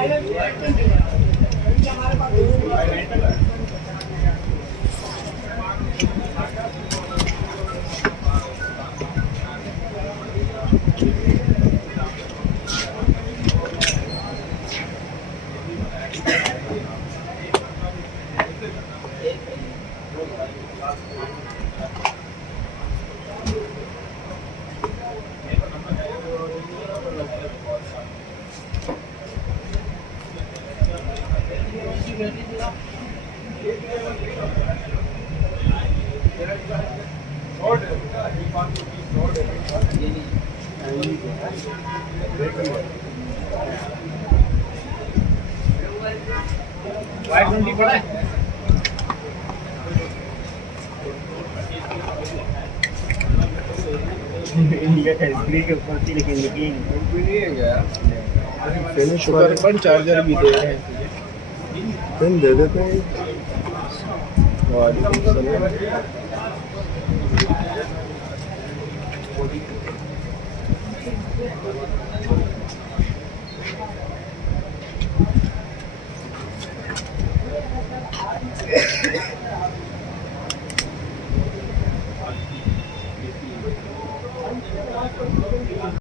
Y20 पड़ा है। के ऊपर थी लेकिन नहीं है क्या? फिनिश पर चार्जर भी दे रहे हैं, पिन दे देते हैं। वालेकुम सलाम।